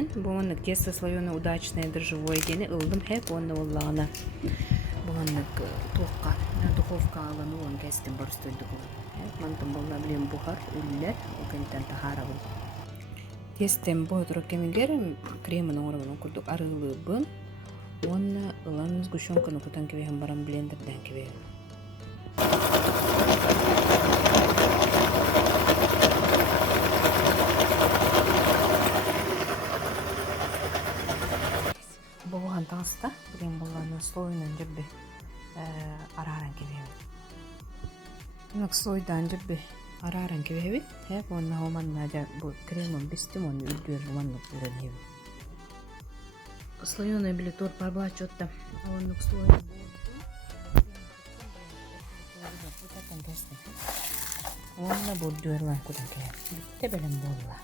кебен. Буоннык тесто слоеное удачное дрожжевое дени ылдым хэп онны уллаана. Буоннык туокка духовка аланы он кестен барыстойдук. Мантым болна билен бухар үллер окентен тахарабын. Тестем бойтур кемигер кремын оңорабын курдук арылыбын. Онна ылан сгущенканы кутан кебен баран блендерден кебен. Болған таңыста білген болғаны слойынан жүрбі араран кебебі. Нық слойдан жүрбі араран кебебі. Хәп онна оманна бұл кремон бістім оны үлдер оманнық үрен ебі. Слоеный білі тор парбач отта. Оннық слойын болды. Онна бұл дөрман күрін кебебі. Бүтте білім болла.